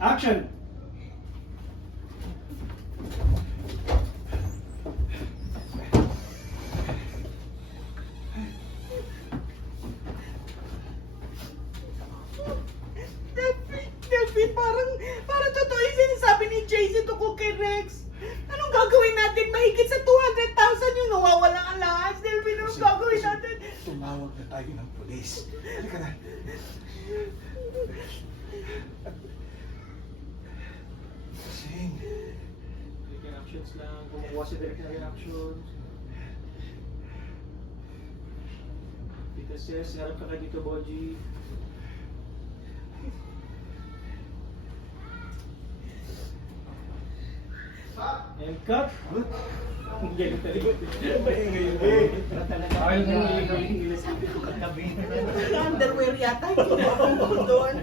Action! Delphine, parang totoo yung sinasabi ni JC tungkol kay Rex. Anong gagawin natin? Mahigit sa 200,000 yung nawawala ang lahat. Delphine, anong gagawin natin? Tumawag na tayo ng pulis. Halika na. Sing. Reactions lang, kumukuha si direct na reactions. Tita Ses, harap ka kay Tito Boji. And cut! Ang galing talaga. Ayaw mo yung galing nila sa katabi. Underwear yata. Hindi na doon.